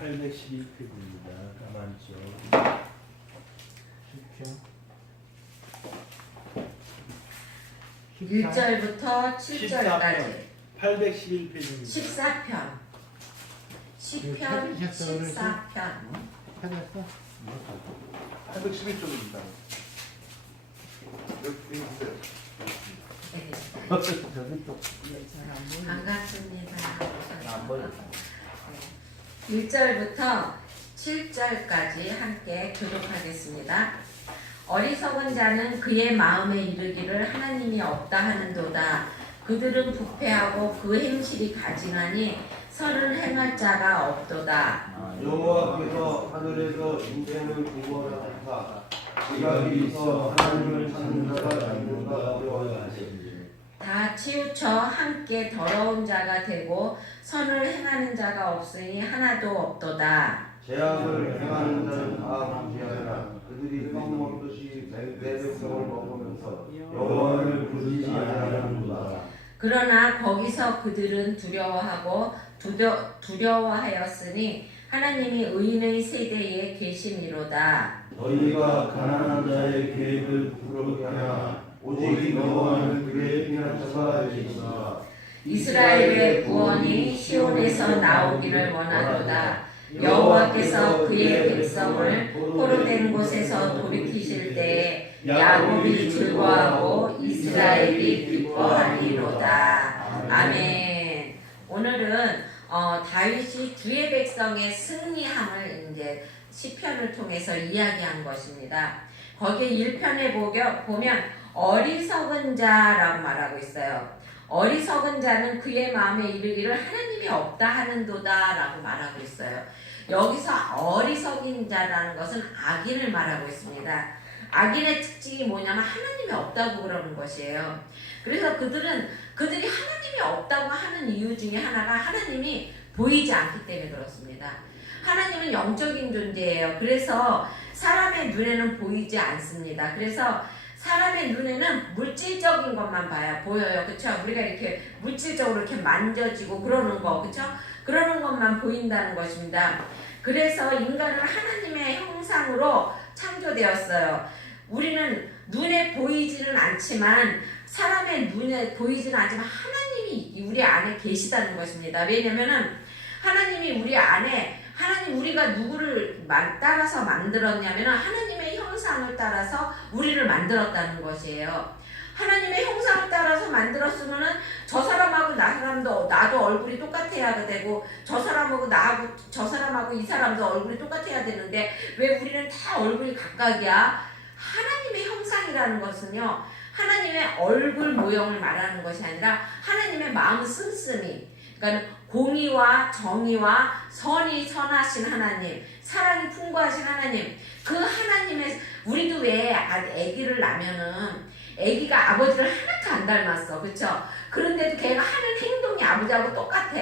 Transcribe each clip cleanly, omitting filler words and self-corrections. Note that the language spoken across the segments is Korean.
811페이지입니다. 가만있죠. 1절부터 7절까지 811페이지입니다. 14편 10편 14편 찾았어? 811쪽입니다. 여기 있어요. 저기 또 반갑습니다. 안 보여. 1절부터 7절까지 함께 교독하겠습니다. 어리석은 자는 그의 마음에 이르기를 하나님이 없다 하는도다. 그들은 부패하고 그 행실이 가증하니 선을 행할 자가 없도다. 여호와께서 하늘에서 인생을 구원하사 지각이 있어 하나님을 찾는 자가 찾는가 어려워하시니 다 치우쳐 함께 더러운 자가 되고 선을 행하는 자가 없으니 하나도 없도다. 죄악을 행하는 자는 다 무지하나 그들이 떡 먹듯이 내 백성을 먹으면서 여호와를 부르지 아니하는도다. 그러나 거기서 그들은 두려워하고 두려워하였으니 하나님이 의인의 세대에 계심이로다. 너희가 가난한 자의 계획을 부끄럽게 하나 오직 여호와는 그의 피난처가 되시니라. 이스라엘의 구원이 시온에서 나오기를 원하도다. 여호와께서 그의 백성을 포로된 곳에서 돌이키실 때에 야곱이 즐거워하고 이스라엘이 기뻐하리로다. 아멘. 오늘은 다윗이 주의 백성의 승리함을 이제 시편을 통해서 이야기한 것입니다. 거기 1편에 보면 어리석은 자라고 말하고 있어요. 어리석은 자는 그의 마음에 이르기를 하나님이 없다 하는도다 라고 말하고 있어요. 여기서 어리석인 자라는 것은 악인을 말하고 있습니다. 악인의 특징이 뭐냐면 하나님이 없다고 그러는 것이에요. 그래서 그들이 하나님이 없다고 하는 이유 중에 하나가 하나님이 보이지 않기 때문에 그렇습니다. 하나님은 영적인 존재예요. 그래서 사람의 눈에는 보이지 않습니다. 그래서 사람의 눈에는 물질적인 것만 보여요. 그쵸? 우리가 이렇게 물질적으로 이렇게 만져지고 그러는 거, 그쵸? 그러는 것만 보인다는 것입니다. 그래서 인간은 하나님의 형상으로 창조되었어요. 우리는 눈에 보이지는 않지만, 사람의 눈에 보이지는 않지만 하나님이 우리 안에 계시다는 것입니다. 왜냐면은 하나님이 우리 안에 우리가 누구를 따라서 만들었냐면 하나님의 형상을 따라서 우리를 만들었다는 것이에요. 하나님의 형상을 따라서 만들었으면은 저 사람하고 나도 얼굴이 똑같아야 되고 저 사람하고 이 사람도 얼굴이 똑같아야 되는데 왜 우리는 다 얼굴이 각각이야? 하나님의 형상이라는 것은요, 하나님의 얼굴 모형을 말하는 것이 아니라 하나님의 마음 씀씀이, 그러니까 공의와 정의와 선이 선하신 하나님, 사랑이 풍부하신 하나님, 그 하나님의, 우리도 왜 아기를 낳으면은 아기가 아버지를 하나도 안 닮았어, 그쵸? 그런데도 걔가 하는 행동이 아버지하고 똑같아.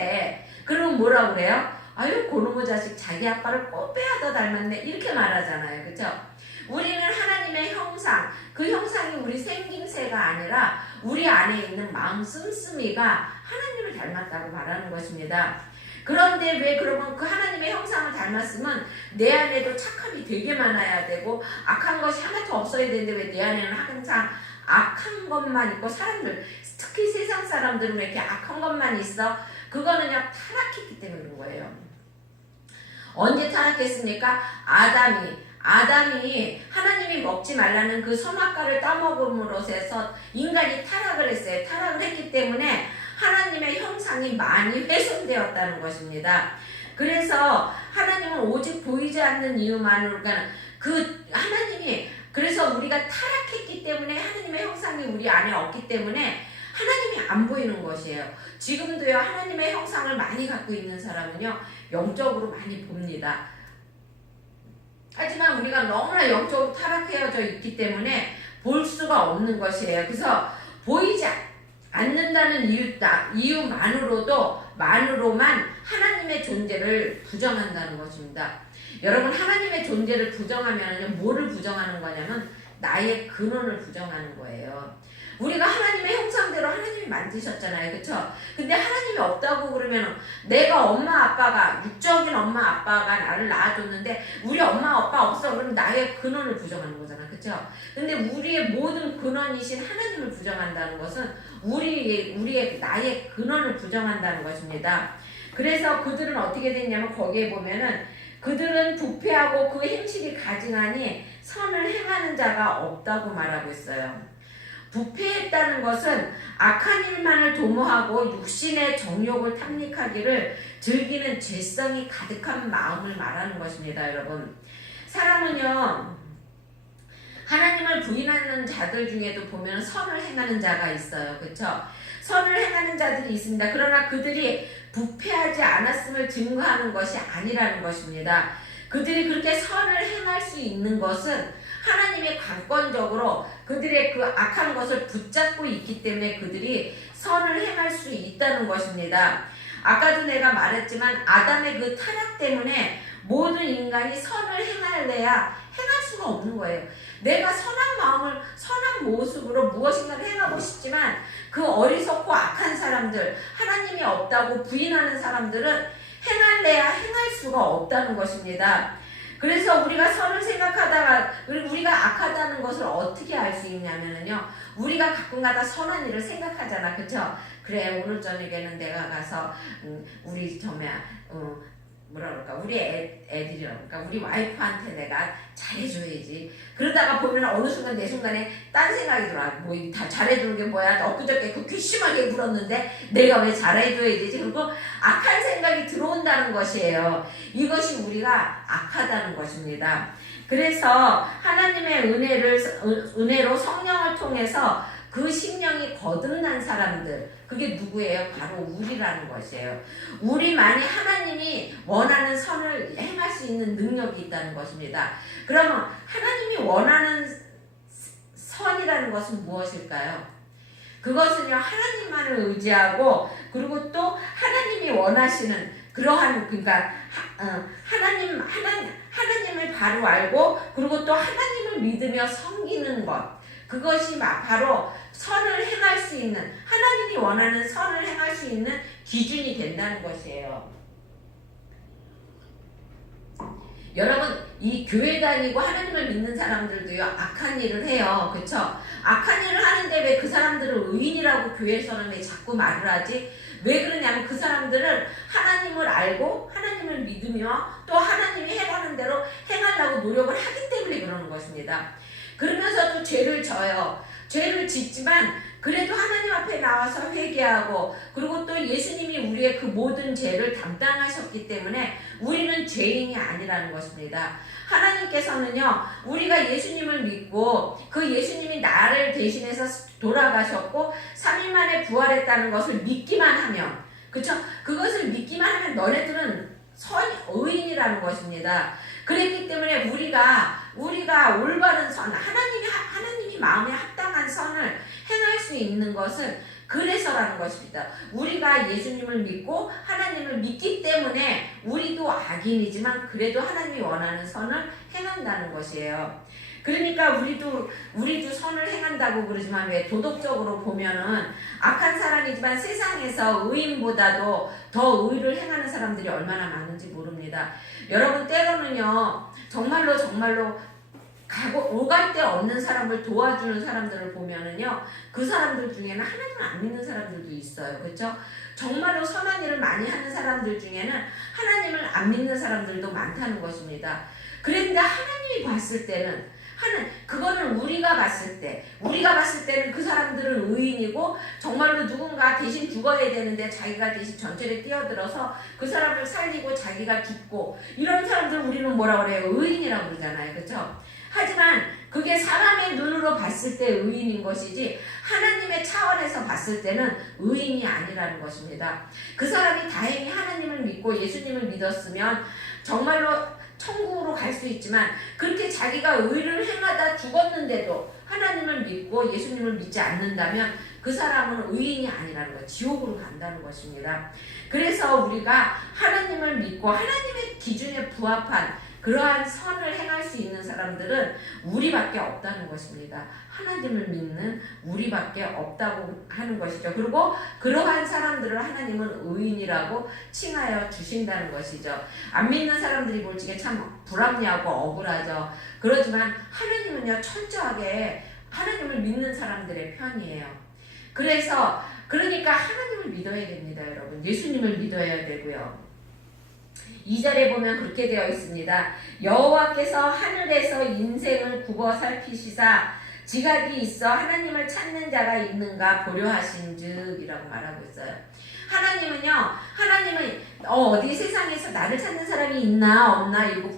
그러면 뭐라 그래요? 아유, 고놈의 자식 자기 아빠를 뽀빼야 더 닮았네, 이렇게 말하잖아요, 그쵸? 우리는 하나님의 형상, 그 형상이 우리 생김새가 아니라 우리 안에 있는 마음 씀씀이가 하나님을 닮았다고 말하는 것입니다. 그런데 왜 그러면 그 하나님의 형상을 닮았으면 내 안에도 착함이 되게 많아야 되고 악한 것이 하나도 없어야 되는데 왜 내 안에는 항상 악한 것만 있고, 사람들, 특히 세상 사람들은 왜 이렇게 악한 것만 있어? 그거는요, 타락했기 때문에 그런 거예요. 언제 타락했습니까? 아담이 하나님이 먹지 말라는 그 선악과를 따먹음으로써 해서 인간이 타락을 했어요. 타락을 했기 때문에 하나님의 형상이 많이 훼손되었다는 것입니다. 그래서 하나님은 오직 보이지 않는 이유만으로, 그래서 우리가 타락했기 때문에 하나님의 형상이 우리 안에 없기 때문에 하나님이 안 보이는 것이에요. 지금도요, 하나님의 형상을 많이 갖고 있는 사람은요, 영적으로 많이 봅니다. 하지만 우리가 너무나 영적으로 타락해져 있기 때문에 볼 수가 없는 것이에요. 그래서 보이지 않는다는 이유만으로만 하나님의 존재를 부정한다는 것입니다. 여러분, 하나님의 존재를 부정하면 뭐를 부정하는 거냐면 나의 근원을 부정하는 거예요. 우리가 하나님의 형상대로 하나님이 만드셨잖아요. 그쵸? 근데 하나님이 없다고 그러면 내가 엄마 아빠가 육적인 엄마 아빠가 나를 낳아줬는데 우리 엄마 아빠 없어 그러면 나의 근원을 부정하는 거잖아. 그쵸? 근데 우리의 모든 근원이신 하나님을 부정한다는 것은 우리의 나의 근원을 부정한다는 것입니다. 그래서 그들은 어떻게 됐냐면 거기에 보면은 그들은 부패하고 그 행실이 가증하니 선을 행하는 자가 없다고 말하고 있어요. 부패했다는 것은 악한 일만을 도모하고 육신의 정욕을 탐닉하기를 즐기는 죄성이 가득한 마음을 말하는 것입니다. 여러분, 사람은요 하나님을 부인하는 자들 중에도 보면 선을 행하는 자가 있어요. 그렇죠? 선을 행하는 자들이 있습니다. 그러나 그들이 부패하지 않았음을 증거하는 것이 아니라는 것입니다. 그들이 그렇게 선을 행할 수 있는 것은 하나님의 관건적으로 그들의 그 악한 것을 붙잡고 있기 때문에 그들이 선을 행할 수 있다는 것입니다. 아까도 내가 말했지만 아담의 그 타락 때문에 모든 인간이 선을 행할래야 행할 수가 없는 거예요. 내가 선한 마음을 선한 모습으로 무엇인가를 행하고 싶지만 그 어리석고 악한 사람들, 하나님이 없다고 부인하는 사람들은 행할래야 행할 수가 없다는 것입니다. 그래서 우리가 선을 생각하다가 우리가 악하다는 것을 어떻게 알 수 있냐면요, 우리가 가끔가다 선한 일을 생각하잖아. 그쵸? 그래, 오늘 저녁에는 내가 가서 우리 뭐라 그럴까, 우리 애들이라고 그럴까, 우리 와이프한테 내가 잘해줘야지. 그러다가 보면 어느 순간 내 순간에 딴 생각이 들어. 뭐 다 잘해주는 게 뭐야? 엊그저께 그 괘씸하게 굴었는데 내가 왜 잘해줘야 되지? 그리고 악한 생각이 들어온다는 것이에요. 이것이 우리가 악하다는 것입니다. 그래서 하나님의 은혜로 성령을 통해서 그 심령이 거듭난 사람들, 그게 누구예요? 바로 우리라는 것이에요. 우리만이 하나님이 원하는 선을 행할 수 있는 능력이 있다는 것입니다. 그러면 하나님이 원하는 선이라는 것은 무엇일까요? 그것은요, 하나님만을 의지하고, 그리고 또 하나님이 원하시는 그러한, 그러니까 하나님을 바로 알고, 그리고 또 하나님을 믿으며 섬기는 것, 그것이 바로 선을 행할 수 있는, 하나님이 원하는 선을 행할 수 있는 기준이 된다는 것이에요. 여러분, 이 교회 다니고 하나님을 믿는 사람들도요, 악한 일을 해요. 그쵸? 악한 일을 하는데 왜 그 사람들을 의인이라고 교회에서는 왜 자꾸 말을 하지? 왜 그러냐면 그 사람들은 하나님을 알고 하나님을 믿으며 또 하나님이 해라는 대로 행하려고 노력을 하기 때문에 그러는 것입니다. 그러면서도 죄를 져요. 죄를 짓지만 그래도 하나님 앞에 나와서 회개하고, 그리고 또 예수님이 우리의 그 모든 죄를 담당하셨기 때문에 우리는 죄인이 아니라는 것입니다. 하나님께서는요, 우리가 예수님을 믿고 그 예수님이 나를 대신해서 돌아가셨고 3일 만에 부활했다는 것을 믿기만 하면, 그쵸? 그것을 믿기만 하면 너네들은 의인이라는 것입니다. 그랬기 때문에 우리가 올바른 선, 하나님이 마음에 합당한 선을 행할 수 있는 것은 그래서라는 것입니다. 우리가 예수님을 믿고 하나님을 믿기 때문에 우리도 악인이지만 그래도 하나님이 원하는 선을 행한다는 것이에요. 그러니까 우리도 선을 행한다고 그러지만 왜 도덕적으로 보면은 악한 사람이지만 세상에서 의인보다도 더 의를 행하는 사람들이 얼마나 많은지 모릅니다. 여러분, 때로는요, 정말로 오갈 데 없는 사람을 도와주는 사람들을 보면은요, 그 사람들 중에는 하나님을 안 믿는 사람들도 있어요. 그렇죠? 정말로 선한 일을 많이 하는 사람들 중에는 하나님을 안 믿는 사람들도 많다는 것입니다. 그런데 하나님이 봤을 때는 그거는 우리가 봤을 때는 그 사람들은 의인이고 정말로 누군가 대신 죽어야 되는데 자기가 대신 전철에 뛰어들어서 그 사람을 살리고 자기가 죽고, 이런 사람들 우리는 뭐라 그래요? 의인이라고 그러잖아요. 그렇죠? 하지만 그게 사람의 눈으로 봤을 때 의인인 것이지 하나님의 차원에서 봤을 때는 의인이 아니라는 것입니다. 그 사람이 다행히 하나님을 믿고 예수님을 믿었으면 정말로 천국으로 갈 수 있지만, 그렇게 자기가 의를 행하다 죽었는데도 하나님을 믿고 예수님을 믿지 않는다면 그 사람은 의인이 아니라는 것, 지옥으로 간다는 것입니다. 그래서 우리가 하나님을 믿고 하나님의 기준에 부합한 그러한 선을 행할 수 있는 사람들은 우리밖에 없다는 것입니다. 하나님을 믿는 우리밖에 없다고 하는 것이죠. 그리고 그러한 사람들을 하나님은 의인이라고 칭하여 주신다는 것이죠. 안 믿는 사람들이 볼 적에 참 불합리하고 억울하죠. 그렇지만 하나님은요, 철저하게 하나님을 믿는 사람들의 편이에요. 그러니까 하나님을 믿어야 됩니다, 여러분. 예수님을 믿어야 되고요. 2절에 보면 그렇게 되어 있습니다. 여호와께서 하늘에서 인생을 굽어 살피시사 지각이 있어 하나님을 찾는 자가 있는가 보려 하신즉 이라고 말하고 있어요. 하나님은 어디 세상에서 나를 찾는 사람이 있나 없나 이거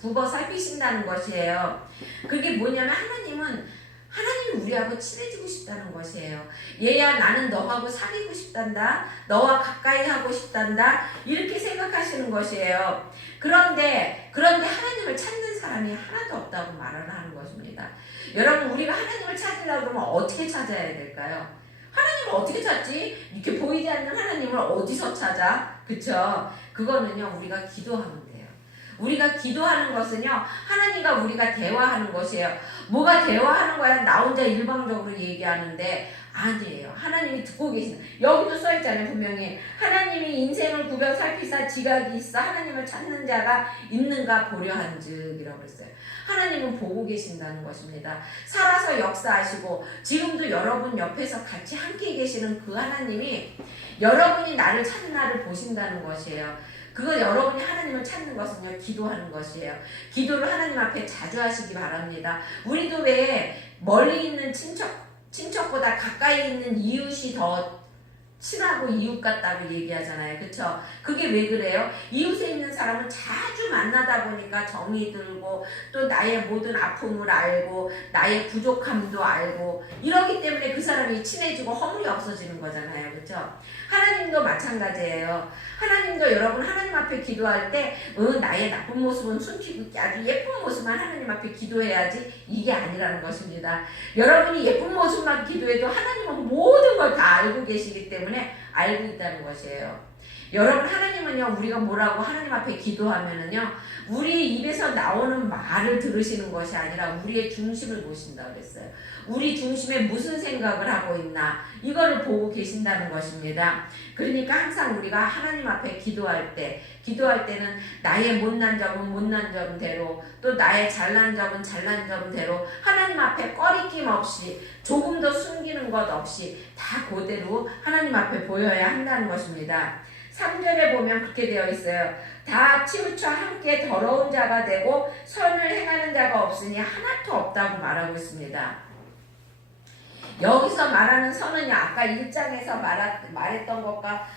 굽어 살피신다는 것이에요. 그게 뭐냐면 하나님이 우리하고 친해지고 싶다는 것이에요. 얘야 나는 너하고 사귀고 싶단다. 너와 가까이 하고 싶단다. 이렇게 생각하시는 것이에요. 그런데 하나님을 찾는 사람이 하나도 없다고 말을 하는 것입니다. 여러분, 우리가 하나님을 찾으려고 그러면 어떻게 찾아야 될까요? 하나님을 어떻게 찾지? 이렇게 보이지 않는 하나님을 어디서 찾아? 그쵸? 그거는요, 우리가 기도하면 돼요. 우리가 기도하는 것은요, 하나님과 우리가 대화하는 것이에요. 뭐가 대화하는 거야? 나 혼자 일방적으로 얘기하는데 아니에요. 하나님이 듣고 계신다. 여기도 써있잖아요, 분명히. 하나님이 인생을 구별 살피사 지각이 있어 하나님을 찾는 자가 있는가 보려 한즉 이라고 그랬어요. 하나님은 보고 계신다는 것입니다. 살아서 역사하시고 지금도 여러분 옆에서 같이 함께 계시는 그 하나님이 여러분이 나를 찾는 나를 보신다는 것이에요. 그거 여러분이 하나님을 찾는 것은요, 기도하는 것이에요. 기도를 하나님 앞에 자주 하시기 바랍니다. 우리도 왜 멀리 있는 친척보다 가까이 있는 이웃이 더 친하고 이웃 같다고 얘기하잖아요. 그쵸? 그게 왜 그래요? 이웃에 있는 사람은 자주 만나다 보니까 정이 들고 또 나의 모든 아픔을 알고 나의 부족함도 알고 이러기 때문에 그 사람이 친해지고 허물이 없어지는 거잖아요. 그쵸? 하나님도 마찬가지예요. 하나님도 여러분 하나님 앞에 기도할 때 나의 나쁜 모습은 숨기고 아주 예쁜 모습만 하나님 앞에 기도해야지 이게 아니라는 것입니다. 여러분이 예쁜 모습만 기도해도 하나님은 모든 걸 다 알고 계시기 때문에 알고 있다는 것이에요. 여러분, 하나님은요, 우리가 뭐라고 하나님 앞에 기도하면은요, 우리 입에서 나오는 말을 들으시는 것이 아니라 우리의 중심을 보신다고 그랬어요. 우리 중심에 무슨 생각을 하고 있나 이거를 보고 계신다는 것입니다. 그러니까 항상 우리가 하나님 앞에 기도할 때는 나의 못난 점은 못난 점대로 또 나의 잘난 점은 잘난 점대로 하나님 앞에 꺼리낌 없이 조금도 숨기는 것 없이 다 그대로 하나님 앞에 보여야 한다는 것입니다. 3절에 보면 그렇게 되어 있어요. 다 치우쳐 함께 더러운 자가 되고 선을 행하는 자가 없으니 하나도 없다고 말하고 있습니다. 여기서 말하는 선은요, 아까 1장에서 말했던 것과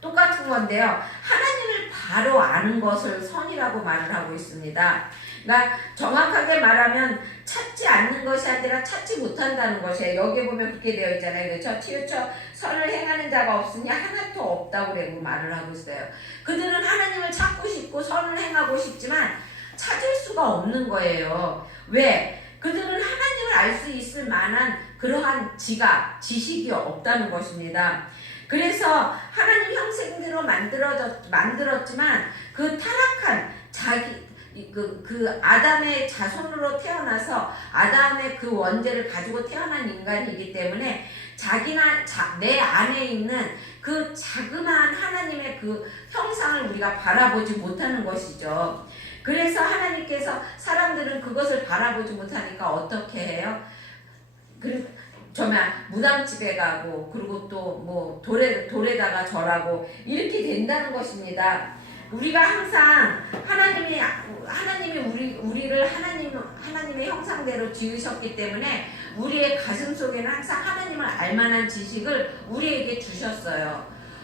똑같은 건데요. 하나님을 바로 아는 것을 선이라고 말을 하고 있습니다. 그러니까 정확하게 말하면 찾지 않는 것이 아니라 찾지 못한다는 것이에요. 여기에 보면 그렇게 되어 있잖아요. 그렇죠? 치우쳐 선을 행하는 자가 없으니 하나도 없다고 말을 하고 있어요. 그들은 하나님을 찾고 싶고 선을 행하고 싶지만 찾을 수가 없는 거예요. 왜? 그들은 하나님을 알 수 있을 만한 그러한 지식이 없다는 것입니다. 그래서 하나님 형상대로 만들었지만 그 타락한 그 아담의 자손으로 태어나서 아담의 그 원죄를 가지고 태어난 인간이기 때문에 내 안에 있는 그 자그마한 하나님의 그 형상을 우리가 바라보지 못하는 것이죠. 그래서 하나님께서 사람들은 그것을 바라보지 못하니까 어떻게 해요? 그리고 무당집에 가고 그리고 또 뭐 돌에다가 절하고 이렇게 된다는 것입니다. 우리가 항상 하나님이 우리를 하나님의 형상대로 지으셨기 때문에 우리의 가슴 속에는 항상 하나님을 알만한 지식을 우리에게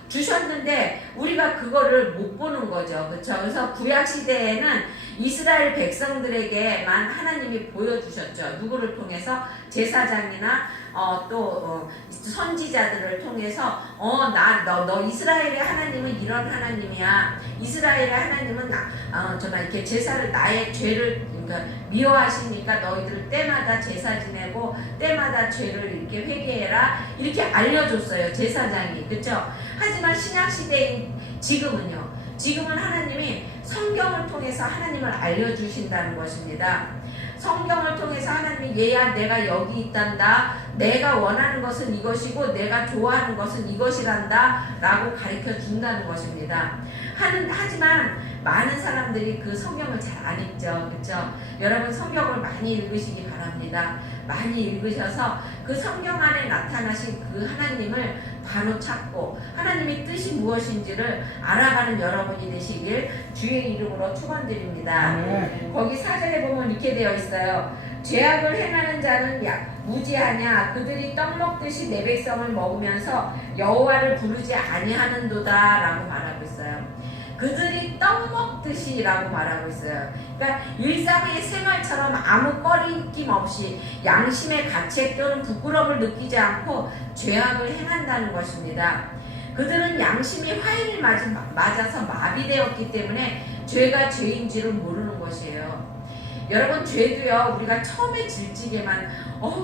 주셨는데 우리가 그거를 못 보는 거죠. 그렇죠? 그래서 구약 시대에는 이스라엘 백성들에게만 하나님이 보여주셨죠. 누구를 통해서? 제사장이나 또 선지자들을 통해서 너 이스라엘의 하나님은 이런 하나님이야. 이스라엘의 하나님은 이렇게 제사를 나의 죄를 그러니까 미워하시니까 너희들 때마다 제사 지내고 때마다 죄를 이렇게 회개해라 이렇게 알려줬어요. 제사장이. 그렇죠? 하지만 신약 시대인 지금은 하나님이 성경을 통해서 하나님을 알려주신다는 것입니다. 성경을 통해서 하나님이 얘야 내가 여기 있단다. 내가 원하는 것은 이것이고 내가 좋아하는 것은 이것이란다 라고 가르쳐 준다는 것입니다. 하지만 많은 사람들이 그 성경을 잘 안 읽죠. 그렇죠? 여러분 성경을 많이 읽으시기 바랍니다. 많이 읽으셔서 그 성경 안에 나타나신 그 하나님을 바로 찾고 하나님의 뜻이 무엇인지를 알아가는 여러분이 되시길 주의 이름으로 축원드립니다. 거기 4절에 보면 이렇게 되어 있어요. 죄악을 행하는 자는 무지하냐. 그들이 떡 먹듯이 내 백성을 먹으면서 여호와를 부르지 아니하는도다 라고 말하고 있어요. 그들이 떡 먹듯이 라고 말하고 있어요. 그러니까 일상의 생활처럼 아무 꺼리낌 없이 양심의 가책 또는 부끄러움을 느끼지 않고 죄악을 행한다는 것입니다. 그들은 양심이 화인을 맞아서 마비되었기 때문에 죄가 죄인지를 모르는 것이에요. 여러분 죄도요 우리가 처음에 질지게만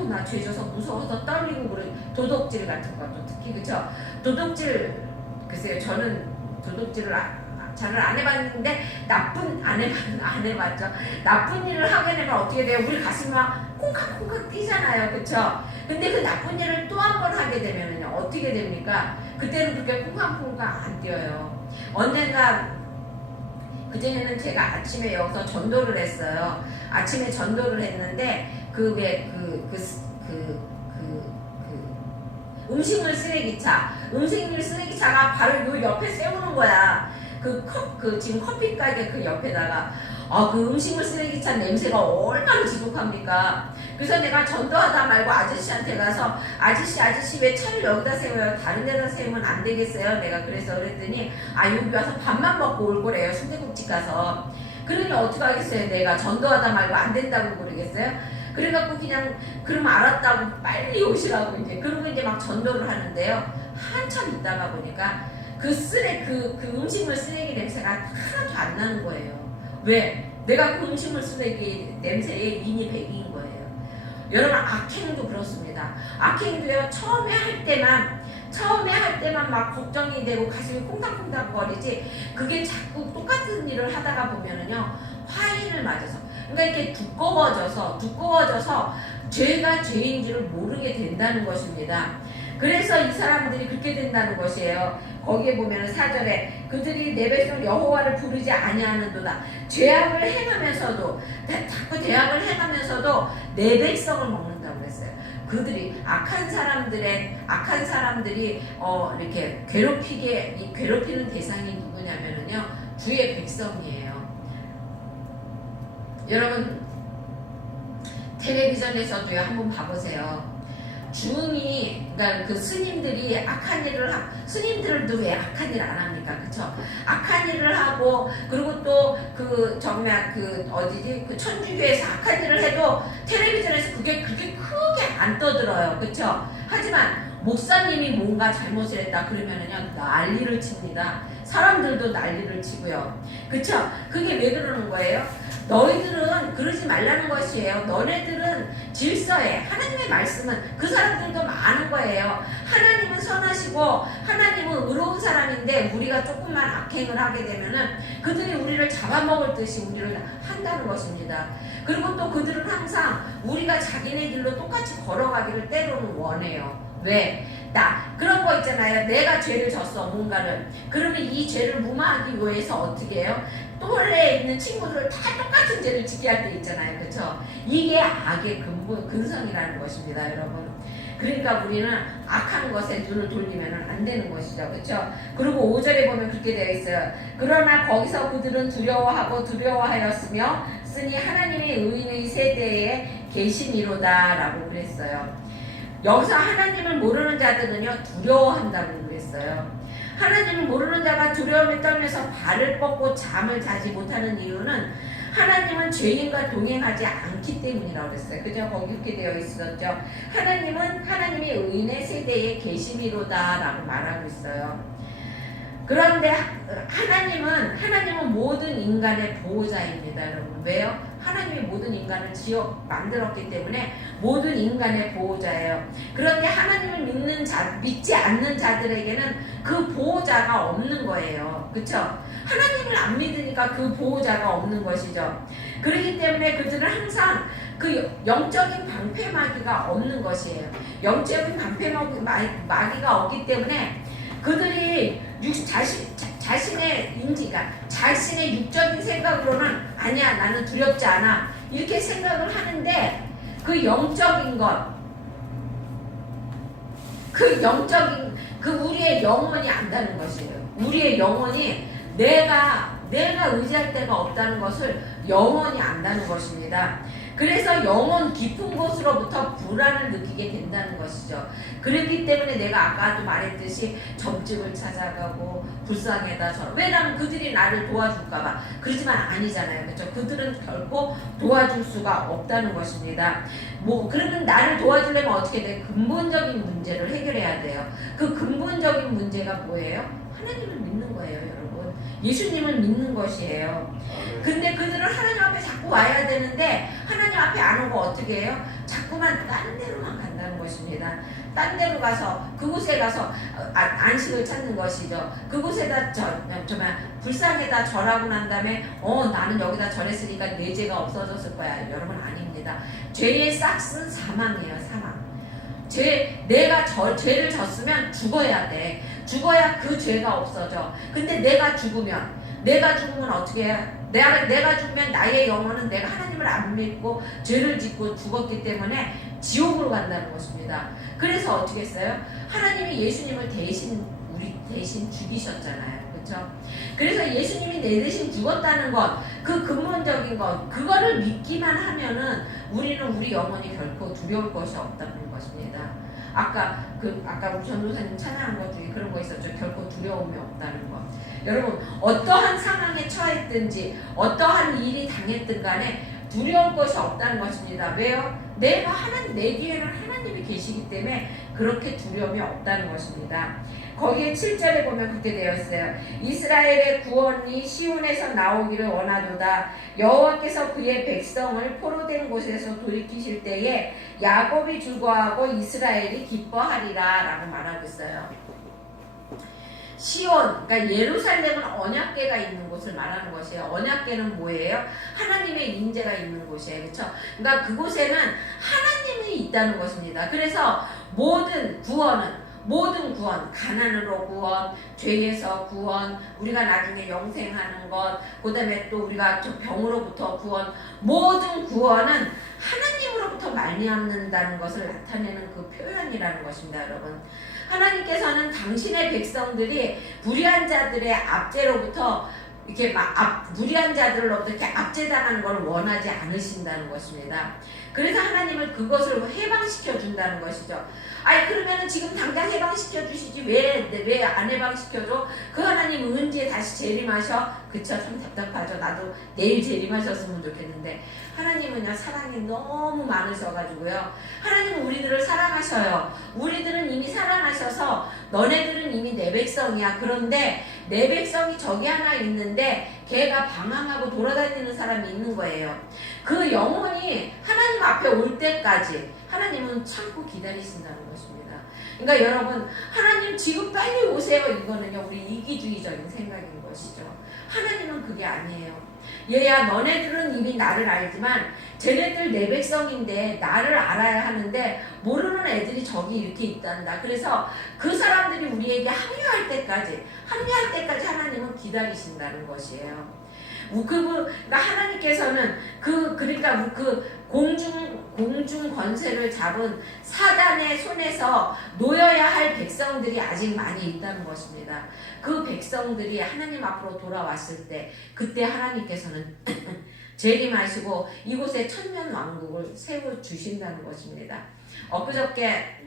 나 죄 져서 무서워서 떨리고 그래. 도둑질 같은 것도 특히 그쵸. 도둑질 글쎄요 저는 도둑질을 잘 안 해봤는데 안 해봤죠. 나쁜 일을 하게 되면 어떻게 돼요? 우리 가슴이 막 콩깍콩깍 뛰잖아요. 그쵸? 근데 그 나쁜 일을 또 한 번 하게 되면은요 어떻게 됩니까? 그때는 그렇게 콩깍콩깍 안 뛰어요. 언젠가 그전에는 제가 아침에 여기서 전도를 했어요. 아침에 전도를 했는데 음식물 쓰레기차가 바로 요 옆에 세우는 거야. 지금 커피 가게 그 옆에다가 그 음식물 쓰레기차 냄새가 얼마나 지독합니까? 그래서 내가 전도하다 말고 아저씨한테 가서 아저씨 왜 차를 여기다 세워요? 다른 데다 세우면 안 되겠어요? 내가 그랬더니 여기 와서 밥만 먹고 올 거래요. 순대국집 가서. 그러니 어떻게 하겠어요? 내가 전도하다 말고 안 된다고 그러겠어요? 그래갖고 그냥 그럼 알았다고 빨리 오시라고 이제 그러고 이제 막 전도를 하는데요. 한참 있다가 보니까 그 음식물 쓰레기 냄새가 하나도 안 나는 거예요. 왜? 내가 그 음식물 쓰레기 냄새에 인이 백인 거예요. 여러분 악행도 그렇습니다. 악행도요 처음에 할 때만 막 걱정이 되고 가슴이 콩닥콩닥 거리지 그게 자꾸 똑같은 일을 하다가 보면은요 화인을 맞아서 그러니까 이렇게 두꺼워져서 죄가 죄인지를 모르게 된다는 것입니다. 그래서 이 사람들이 그렇게 된다는 것이에요. 거기에 보면 4절에 그들이 내 백성 여호와를 부르지 아니하는도다. 죄악을 행하면서도 자꾸 죄악을 행하면서도 내 백성을 먹는다고 그랬어요. 그들이 악한 사람들이 이렇게 괴롭히는 대상이 누구냐면은요 주의 백성이에요. 여러분 텔레비전에서도요 한번 봐보세요. 그러니까 그 스님들이 스님들도 왜 악한 일 안 합니까? 그쵸? 악한 일을 하고, 그리고 또 천주교에서 악한 일을 해도 텔레비전에서 그게 그렇게 크게 안 떠들어요. 그쵸? 하지만 목사님이 뭔가 잘못을 했다 그러면은요 난리를 칩니다. 사람들도 난리를 치고요. 그쵸? 그게 왜 그러는 거예요? 너희들은 그러지 말라는 것이에요. 너네들은 질서에 하나님의 말씀은 그 사람들도 많은 거예요. 하나님은 선하시고 하나님은 의로운 사람인데 우리가 조금만 악행을 하게 되면은 그들이 우리를 잡아먹을 듯이 우리를 한다는 것입니다. 그리고 또 그들은 항상 우리가 자기네 길로 똑같이 걸어가기를 때로는 원해요. 왜? 그런 거 있잖아요. 내가 죄를 졌어 뭔가를. 그러면 이 죄를 무마하기 위해서 어떻게 해요? 또래에 있는 친구들을 다 똑같은 죄를 짓게 할 때 있잖아요. 그렇죠? 이게 악의 근성이라는 것입니다. 여러분. 그러니까 우리는 악한 것에 눈을 돌리면 안 되는 것이죠. 그렇죠? 그리고 5절에 보면 그렇게 되어 있어요. 그러나 거기서 그들은 두려워하였으며 쓰니 하나님의 의인의 세대에 계시니로다 라고 그랬어요. 여기서 하나님을 모르는 자들은요 두려워한다고 그랬어요. 하나님을 모르는 자가 두려움에 떨면서 발을 뻗고 잠을 자지 못하는 이유는 하나님은 죄인과 동행하지 않기 때문이라고 그랬어요. 그죠? 거기 이렇게 되어 있었죠. 하나님은 하나님의 의인의 세대에 계심이로다 라고 말하고 있어요. 그런데 하나님은 모든 인간의 보호자입니다, 여러분. 왜요? 하나님이 모든 인간을 만들었기 때문에 모든 인간의 보호자예요. 그런데 하나님을 믿지 않는 자들에게는 그 보호자가 없는 거예요. 그쵸? 하나님을 안 믿으니까 그 보호자가 없는 것이죠. 그렇기 때문에 그들은 항상 그 영적인 방패막이가 없는 것이에요. 영적인 방패막이가 없기 때문에 그들이 자신의 인지가 자신의 육적인 생각으로는 아니야, 나는 두렵지 않아, 이렇게 생각을 하는데 그 영적인 것, 우리의 영혼이 안다는 것이에요. 우리의 영혼이 내가 의지할 데가 없다는 것을 영혼이 안다는 것입니다. 그래서 영혼 깊은 곳으로부터 불안을 느끼게 된다는 것이죠. 그렇기 때문에 내가 아까도 말했듯이 점집을 찾아가고 불쌍해다 왜냐하면 그들이 나를 도와줄까봐. 그렇지만 아니잖아요. 그렇죠? 그들은 결코 도와줄 수가 없다는 것입니다. 그러면 나를 도와주려면 어떻게 돼? 근본적인 문제를 해결해야 돼요. 그 근본적인 문제가 뭐예요? 하나님을 믿는 거예요, 여러분. 예수님을 믿는 것이에요. 근데 그들은 하나님 앞에 자꾸 와야 되는데 하나님 앞에 안 오고 어떻게 해요? 자꾸만 다른 데로만 간다는 것입니다. 딴 데로 가서 그곳에 가서 안식을 찾는 것이죠. 그곳에다 불쌍에다 절하고 난 다음에 나는 여기다 절했으니까 내 죄가 없어졌을 거야. 여러분, 아닙니다. 죄의 싹은 사망이에요. 사망. 내가 죄를 졌으면 죽어야 돼. 죽어야 그 죄가 없어져. 근데 내가 죽으면 어떻게 해? 내가 죽으면 나의 영혼은 내가 하나님을 안 믿고 죄를 짓고 죽었기 때문에 지옥으로 간다는 것입니다. 그래서 어떻게 했어요? 하나님이 예수님을 우리 대신 죽이셨잖아요. 그렇죠? 그래서 예수님이 내 대신 죽었다는 것, 그 근본적인 것, 그거를 믿기만 하면은 우리는 우리 영혼이 결코 두려울 것이 없다는 것입니다. 아까 우리 전도사님 찬양한 것 중에 그런 거 있었죠. 결코 두려움이 없다는 것. 여러분, 어떠한 상황에 처했든지 어떠한 일이 당했든 간에 두려울 것이 없다는 것입니다. 왜요? 내 뒤에는 하나님이 계시기 때문에 그렇게 두려움이 없다는 것입니다. 거기에 7절에 보면 그렇게 되어 있어요. 이스라엘의 구원이 시온에서 나오기를 원하도다. 여호와께서 그의 백성을 포로된 곳에서 돌이키실 때에 야곱이 즐거워하고 이스라엘이 기뻐하리라 라고 말하고 있어요. 시온, 그러니까 예루살렘은 언약궤가 있는 곳을 말하는 것이에요. 언약궤는 뭐예요? 하나님의 임재가 있는 곳이에요. 그렇죠? 그러니까 그곳에는 하나님이 있다는 것입니다. 그래서 모든 구원, 가난으로 구원, 죄에서 구원, 우리가 나중에 영생하는 것, 그 다음에 또 우리가 병으로부터 구원, 모든 구원은 하나님으로부터 말미암는다는 것을 나타내는 그 표현이라는 것입니다, 여러분. 하나님께서는 당신의 백성들이 불의한 자들의 압제로부터 이렇게 무리한 자들로부터 이렇게 압제당하는 걸 원하지 않으신다는 것입니다. 그래서 하나님은 그것을 해방시켜 준다는 것이죠. 그러면은 지금 당장 해방시켜 주시지 왜 안 해방시켜줘? 그 하나님 언제 다시 재림하셔? 그쵸? 참 답답하죠. 나도 내일 재림하셨으면 좋겠는데 하나님은요, 사랑이 너무 많으셔가지고요, 하나님은 우리들을 사랑하셔요. 우리들은 이미 사랑하셔서 너네들은 이미 내 백성이야. 그런데 내 백성이 저기 하나 있는데 걔가 방황하고 돌아다니는 사람이 있는 거예요. 그 영혼이 하나님 앞에 올 때까지 하나님은 참고 기다리신다는 것입니다. 그러니까 여러분, 하나님 지금 빨리 오세요, 이거는요 우리 이기주의적인 생각인 것이죠. 하나님은 그게 아니에요. 얘야, 너네들은 이미 나를 알지만 쟤네들 내 백성인데 나를 알아야 하는데 모르는 애들이 저기 이렇게 있단다. 그래서 그 사람들이 우리에게 합류할 때까지 하나님은 기다리신다는 것이에요. 그러니까 하나님께서는 그러니까 공중 권세를 잡은 사단의 손에서 놓여야 할 백성들이 아직 많이 있다는 것입니다. 그 백성들이 하나님 앞으로 돌아왔을 때, 그때 하나님께서는 재림하시고 이곳에 천년 왕국을 세워 주신다는 것입니다. 엊그저께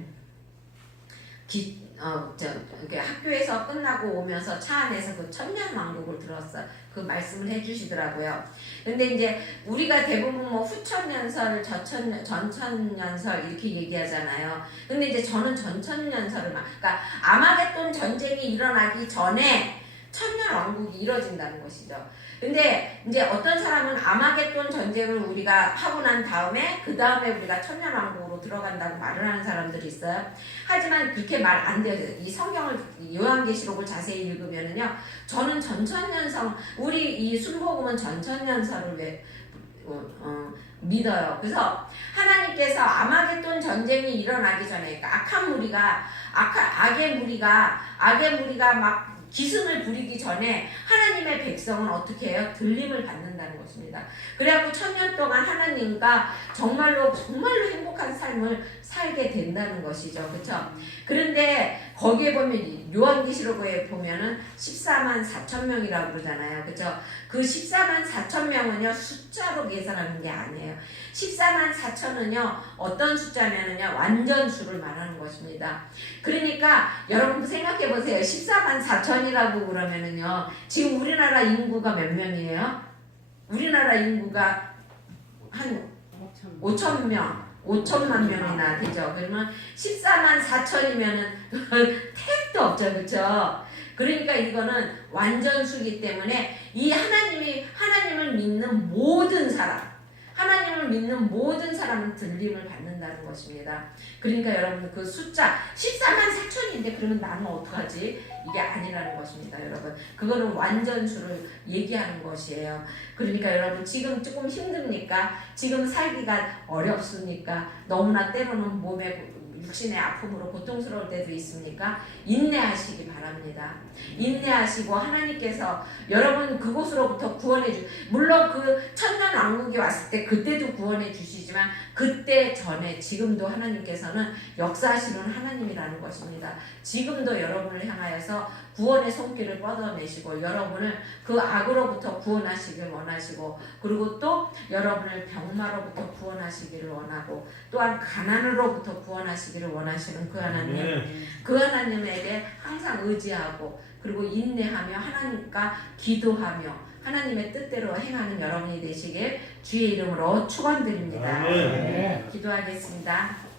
학교에서 끝나고 오면서 차 안에서 그 천년 왕국을 들었어요. 그 말씀을 해주시더라고요. 근데 이제 우리가 대부분 후천년설, 전천년설 이렇게 얘기하잖아요. 근데 이제 저는 전천년설을 그러니까 아마겟돈 전쟁이 일어나기 전에 천년 왕국이 이뤄진다는 것이죠. 근데 이제 어떤 사람은 아마겟돈 전쟁을 우리가 하고 난 다음에 그 다음에 우리가 천년 왕국으로 들어간다고 말을 하는 사람들이 있어요. 하지만 그렇게 말 안 돼요. 이 성경을 요한계시록을 자세히 읽으면은요, 저는 전천년성 우리 이 순복음은 전천년설을 믿어요. 그래서 하나님께서 아마겟돈 전쟁이 일어나기 전에, 그러니까 악의 무리가 막 기승을 부리기 전에 하나님의 백성은 어떻게 해요? 들림을 받는다는 것입니다. 그래갖고 천년 동안 하나님과 정말로 행복한 삶을 살게 된다는 것이죠. 그렇죠? 그런데 거기에 보면 요한계시록에 보면은 14만 4천 명이라고 그러잖아요. 그렇죠? 그 14만 4천 명은요, 숫자로 계산하는 게 아니에요. 14만 4천은요, 어떤 숫자면은요, 완전 수를 말하는 것입니다. 그러니까 여러분 생각해 보세요. 14만 4천이라고 그러면은요, 지금 우리나라 인구가 몇 명이에요? 우리나라 인구가 한 5천 명, 5천만 명이나 되죠. 그러면 14만 4천이면은 택도 없죠. 그렇죠? 그러니까 이거는 완전수기 때문에 이 하나님을 믿는 모든 사람, 하나님을 믿는 모든 사람은 들림을 받는다는 것입니다. 그러니까 여러분 그 숫자 14만 4천인데 그러면 나는 어떡하지? 이게 아니라는 것입니다. 여러분 그거는 완전수를 얘기하는 것이에요. 그러니까 여러분 지금 조금 힘듭니까? 지금 살기가 어렵습니까? 너무나 때로는 몸에 육신의 아픔으로 고통스러울 때도 있습니까? 인내하시기 바랍니다. 인내하시고 하나님께서 여러분 그곳으로부터 물론 그 천년 왕국이 왔을 때 그때도 구원해 주시지만 그때 전에 지금도 하나님께서는 역사하시는 하나님이라는 것입니다. 지금도 여러분을 향하여서 구원의 손길을 뻗어내시고 여러분을 그 악으로부터 구원하시길 원하시고, 그리고 또 여러분을 병마로부터 구원하시기를 원하고, 또한 가난으로부터 구원하시기를 원하시는 그 하나님, 그 하나님에게 항상 의지하고 그리고 인내하며 하나님과 기도하며 하나님의 뜻대로 행하는 여러분이 되시길 주의 이름으로 축원드립니다. 기도하겠습니다.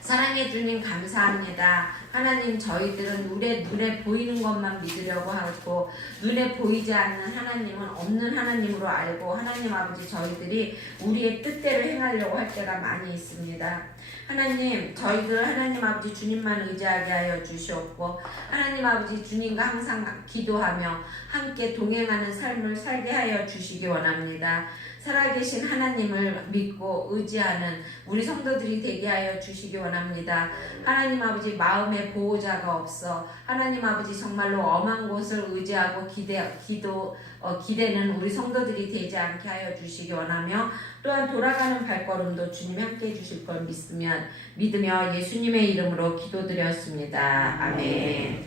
사랑해 주님 감사합니다. 하나님, 저희들은 눈에 보이는 것만 믿으려고 하고 눈에 보이지 않는 하나님은 없는 하나님으로 알고, 하나님 아버지 저희들이 우리의 뜻대로 행하려고 할 때가 많이 있습니다. 하나님, 저희들 하나님 아버지 주님만 의지하게 하여 주시옵고, 하나님 아버지 주님과 항상 기도하며 함께 동행하는 삶을 살게 하여 주시기 원합니다. 살아계신 하나님을 믿고 의지하는 우리 성도들이 되게 하여 주시기 원합니다. 하나님 아버지 마음에 보호자가 없어 하나님 아버지 정말로 엄한 곳을 의지하고 기대는 우리 성도들이 되지 않게 하여 주시기 원하며, 또한 돌아가는 발걸음도 주님 함께 해주실 걸 믿으며 예수님의 이름으로 기도드렸습니다. 아멘.